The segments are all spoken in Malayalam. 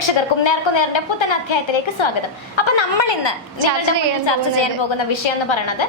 പ്രേക്ഷകർക്കും നേർക്കു നേറിന്റെ പുത്തൻ അധ്യായത്തിലേക്ക് സ്വാഗതം. അപ്പൊ നമ്മൾ ഇന്ന് നിങ്ങളുടെ മുന്നിൽ ചർച്ച ചെയ്യാൻ പോകുന്ന വിഷയം എന്ന് പറയുന്നത്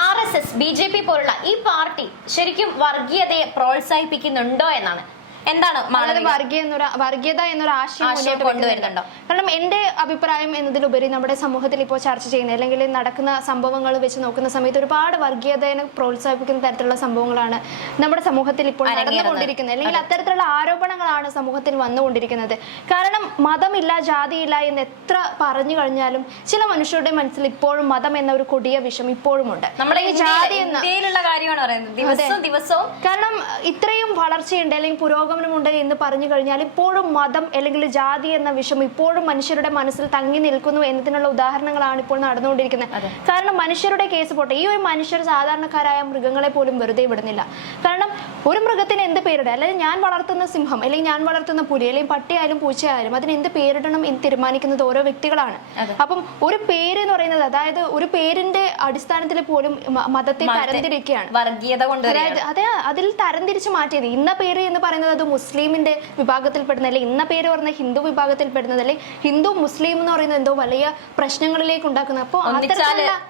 R S S B J P പോലുള്ള ഈ പാർട്ടി ശരിക്കും വർഗീയതയെ പ്രോത്സാഹിപ്പിക്കുന്നുണ്ടോ എന്നാണ്. എന്താണ് വളരെ മാളവിക? വർഗീയ എന്നൊരു വർഗീയത എന്നൊരു ആശയം മുന്നോട്ട് കൊണ്ടുവരുന്നുണ്ടോ? കാരണം എന്റെ അഭിപ്രായം എന്നതിലുപരി നമ്മുടെ സമൂഹത്തിൽ ഇപ്പോൾ ചർച്ച ചെയ്യുന്ന അല്ലെങ്കിൽ നടക്കുന്ന സംഭവങ്ങൾ വെച്ച് നോക്കുന്ന സമയത്ത് ഒരുപാട് വർഗീയതയെ പ്രോത്സാഹിപ്പിക്കുന്ന തരത്തിലുള്ള സംഭവങ്ങളാണ് നമ്മുടെ സമൂഹത്തിൽ ഇപ്പോൾ. നടന്നുകൊണ്ടിരിക്കുന്നത്. അല്ലെങ്കിൽ അത്തരത്തിലുള്ള ആരോപണങ്ങളാണ് സമൂഹത്തിൽ വന്നുകൊണ്ടിരിക്കുന്നത്. കാരണം മതമില്ല ജാതിയില്ല എന്ന് എത്ര പറഞ്ഞു കഴിഞ്ഞാലും ചില മനുഷ്യരുടെ മനസ്സിൽ ഇപ്പോഴും മതം എന്ന ഒരു കൊടിയ വിഷം ഇപ്പോഴുമുണ്ട്. നമ്മുടെ അല്ലെങ്കിൽ ജാതി എന്ന കാരണം ഇത്രയും വളർച്ചയുണ്ട് അല്ലെങ്കിൽ പുരോഗമനമുണ്ട് എന്ന് പറഞ്ഞു കഴിഞ്ഞാൽ ഇപ്പോഴും മതം അല്ലെങ്കിൽ ജാതി എന്ന വിഷം ഇപ്പോഴും മനുഷ്യരുടെ മനസ്സിൽ തങ്ങി നിൽക്കുന്നു എന്നതിനുള്ള ഉദാഹരണങ്ങളാണ് ഇപ്പോൾ നടന്നുകൊണ്ടിരിക്കുന്നത്. കാരണം മനുഷ്യരുടെ കേസ് പോട്ടെ ഈ ഒരു മനുഷ്യർ സാധാരണക്കാരായ മൃഗങ്ങളെ പോലും വെറുതെ വിടുന്നില്ല. കാരണം ഒരു മൃഗത്തിന് എന്ത് പേരിടുക അല്ലെങ്കിൽ ഞാൻ വളർത്തുന്ന സിംഹം അല്ലെങ്കിൽ ഞാൻ വളർത്തുന്ന പുലി അല്ലെങ്കിൽ പട്ടിയായാലും പൂച്ചയായാലും അതിന് എന്ത് പേരിടണം എന്ന് തീരുമാനിക്കുന്നത് ഓരോ വ്യക്തികളാണ്. അപ്പം ഒരു പേര് എന്ന് പറയുന്നത് അതായത് ഒരു പേരിന്റെ അടിസ്ഥാനത്തിൽ പോലും മതത്തെ തരംതിരിക്കുകയാണ്. വർഗീയത അതെ അതിൽ തരംതിരിച്ച് മാറ്റിയത്. ഇന്ന പേര് എന്ന് പറയുന്നത് അത് മുസ്ലിമിന്റെ വിഭാഗത്തിൽപ്പെടുന്ന അല്ലെങ്കിൽ ഇന്ന പേര് പറഞ്ഞ ഹിന്ദു വിഭാഗത്തിൽപ്പെടുന്നത് അല്ലെങ്കിൽ ഹിന്ദു മുസ്ലിം എന്ന് പറയുന്നത് എന്തോ വലിയ പ്രശ്നങ്ങളിലേക്ക് ഉണ്ടാക്കുന്നത്. അപ്പോൾ അത്തരത്തിലുള്ള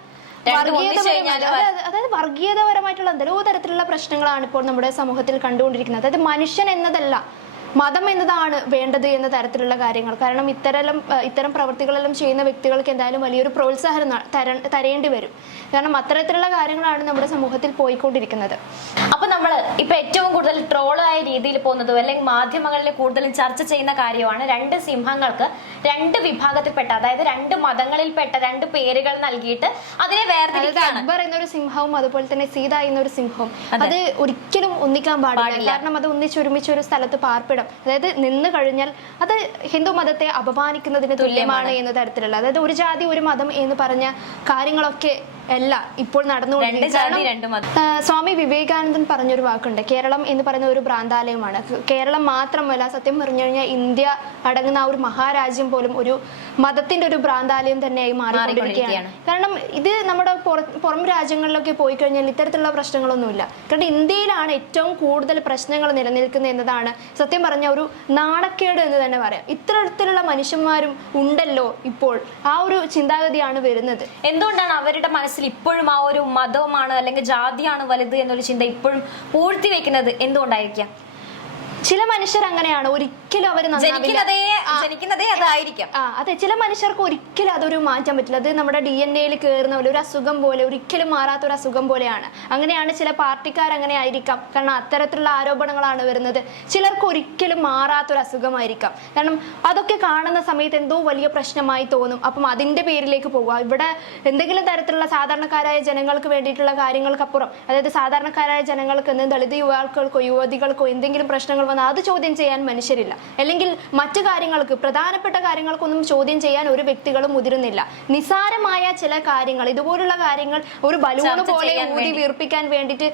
അതായത് വർഗീയതപരമായിട്ടുള്ള എന്തെല്ലോ തരത്തിലുള്ള പ്രശ്നങ്ങളാണ് ഇപ്പോൾ നമ്മുടെ സമൂഹത്തിൽ കണ്ടുകൊണ്ടിരിക്കുന്നത്. അതായത് മനുഷ്യൻ എന്നതല്ല മതം എന്നതാണ് വേണ്ടത് എന്ന തരത്തിലുള്ള കാര്യങ്ങൾ. കാരണം ഇത്തരം ഇത്തരം പ്രവൃത്തികളെല്ലാം ചെയ്യുന്ന വ്യക്തികൾക്ക് എന്തായാലും വലിയൊരു പ്രോത്സാഹനം തര- തരേണ്ടി വരും. കാരണം അത്തരത്തിലുള്ള കാര്യങ്ങളാണ് നമ്മുടെ സമൂഹത്തിൽ പോയിക്കൊണ്ടിരിക്കുന്നത്. അപ്പൊ നമ്മൾ ഇപ്പൊ ഏറ്റവും കൂടുതൽ ട്രോളായ രീതിയിൽ പോകുന്നതും അല്ലെങ്കിൽ മാധ്യമങ്ങളിൽ കൂടുതലും ചർച്ച ചെയ്യുന്ന കാര്യമാണ് രണ്ട് സിംഹങ്ങൾക്ക് രണ്ട് വിഭാഗത്തിൽപ്പെട്ട അതായത് രണ്ട് മതങ്ങളിൽപ്പെട്ട രണ്ട് പേരുകൾ നൽകിയിട്ട് അതിനെ വേർതിരിക്കുകയാണ് അക്ബർ എന്നൊരു സിംഹവും അതുപോലെ തന്നെ സീത എന്നൊരു സിംഹവും. അത്. ഒരിക്കലും ഒന്നിക്കാൻ പാടില്ല. പാടില്ല. കാരണം അത് ഒന്നിച്ചൊരുമിച്ച് ഒരു സ്ഥലത്ത് പാർപ്പിടം. അതായത് നിന്ന് കഴിഞ്ഞാൽ അത് ഹിന്ദു മതത്തെ അപമാനിക്കുന്നതിന് തുല്യമാണ് എന്ന തരത്തിലുള്ള അതായത് ഒരു ജാതി ഒരു മതം എന്ന് പറഞ്ഞ കാര്യങ്ങളൊക്കെ അല്ല ഇപ്പോൾ നടന്നുകൊണ്ടിരിക്കുന്നത് സ്വാമി വിവേകാനന്ദൻ പറഞ്ഞൊരു വാക്കുണ്ട്. കേരളം എന്ന് പറയുന്ന ഒരു ഭ്രാന്താലയമാണ്. കേരളം മാത്രമല്ല സത്യം പറഞ്ഞു കഴിഞ്ഞാൽ ഇന്ത്യ അടങ്ങുന്ന ആ ഒരു മഹാരാജ്യം പോലും ഒരു മതത്തിന്റെ ഒരു ഭ്രാന്താലയം തന്നെയായി മാറിക്കൊണ്ടിരിക്കുകയാണ്. കാരണം ഇത് നമ്മുടെ പുറ- രാജ്യങ്ങളിലൊക്കെ പോയി കഴിഞ്ഞാൽ ഇത്തരത്തിലുള്ള പ്രശ്നങ്ങളൊന്നുമില്ല. കാരണം ഇന്ത്യയിലാണ് ഏറ്റവും കൂടുതൽ പ്രശ്നങ്ങൾ നിലനിൽക്കുന്നത് എന്നതാണ് സത്യം പറഞ്ഞ ഒരു നാണക്കേട് എന്ന് തന്നെ പറയാം. ഇത്തരത്തിലുള്ള മനുഷ്യന്മാരും ഉണ്ടല്ലോ ഇപ്പോൾ. ആ ഒരു ചിന്താഗതിയാണ് വരുന്നത്. എന്തുകൊണ്ടാണ് അവരുടെ മനസ്സിൽ ഇപ്പോഴും ആ ഒരു മതവുമാണ് അല്ലെങ്കിൽ ജാതിയാണ് വലുത് എന്നൊരു ചിന്ത ഇപ്പോഴും പൂഴ്ത്തി വെക്കുന്നത്? എന്തുകൊണ്ടായിരിക്കാം? ചില മനുഷ്യർ അങ്ങനെയാണ്. ഒരിക്കലും അവർ ജനിക്കുന്നതേ ജനിക്കുന്നതേ അതായിരിക്കാം. ആ അതെ ചില മനുഷ്യർക്ക് ഒരിക്കലും അതൊരു മാറ്റാൻ പറ്റില്ല. അത് നമ്മുടെ ഡി എൻ എയിൽ കയറുന്ന പോലെ ഒരു അസുഖം പോലെ ഒരിക്കലും മാറാത്ത ഒരു അസുഖം പോലെയാണ്. അങ്ങനെയാണ് ചില പാർട്ടിക്കാർ അങ്ങനെ ആയിരിക്കാം. കാരണം അത്തരത്തിലുള്ള ആരോപണങ്ങളാണ് വരുന്നത്. ചിലർക്ക് ഒരിക്കലും മാറാത്തൊരു അസുഖമായിരിക്കാം. കാരണം അതൊക്കെ കാണുന്ന സമയത്ത് എന്തോ വലിയ പ്രശ്നമായി തോന്നും. അപ്പം അതിന്റെ പേരിലേക്ക് പോകുക ഇവിടെ എന്തെങ്കിലും തരത്തിലുള്ള സാധാരണക്കാരായ ജനങ്ങൾക്ക് വേണ്ടിയിട്ടുള്ള കാര്യങ്ങൾക്കപ്പുറം അതായത് സാധാരണക്കാരായ ജനങ്ങൾക്ക് ദളിത് യുവാക്കൾക്കോ യുവതികൾക്കോ എന്തെങ്കിലും പ്രശ്നങ്ങൾ വന്നാൽ അത് ചോദ്യം ചെയ്യാൻ മനുഷ്യരില്ല. അല്ലെങ്കിൽ മറ്റു കാര്യങ്ങൾക്ക് പ്രധാനപ്പെട്ട കാര്യങ്ങൾക്കൊന്നും ചോദ്യം ചെയ്യാൻ ഒരു വ്യക്തികളും മുതിരുന്നില്ല. നിസാരമായ ചില കാര്യങ്ങൾ ഇതുപോലുള്ള കാര്യങ്ങൾ ഒരു ബലൂണ് പോലെ ഊതി വീർപ്പിക്കാൻ വേണ്ടിയിട്ട്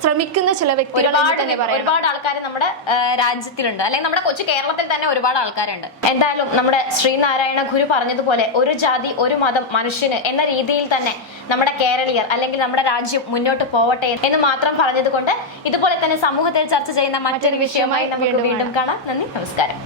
ശ്രമിക്കുന്ന ചില വ്യക്തികൾ ഒരുപാട് തന്നെ പറയാം. ഒരുപാട് ആൾക്കാർ നമ്മുടെ രാജ്യത്തിലുണ്ട്. അല്ലെങ്കിൽ നമ്മുടെ കൊച്ചു കേരളത്തിൽ തന്നെ ഒരുപാട് ആൾക്കാരുണ്ട്. എന്തായാലും നമ്മുടെ ശ്രീനാരായണ ഗുരു പറഞ്ഞതുപോലെ ഒരു ജാതി ഒരു മതം മനുഷ്യന് എന്ന രീതിയിൽ തന്നെ നമ്മുടെ കേരളീയർ അല്ലെങ്കിൽ നമ്മുടെ രാജ്യം മുന്നോട്ട് പോവട്ടെ എന്ന് മാത്രം പറഞ്ഞതുകൊണ്ട് ഇതുപോലെ തന്നെ സമൂഹത്തിൽ ചർച്ച ചെയ്യുന്ന മറ്റൊരു വിഷയമായി നമുക്ക് വീണ്ടും കാണാം. നന്ദി നമസ്കാരം.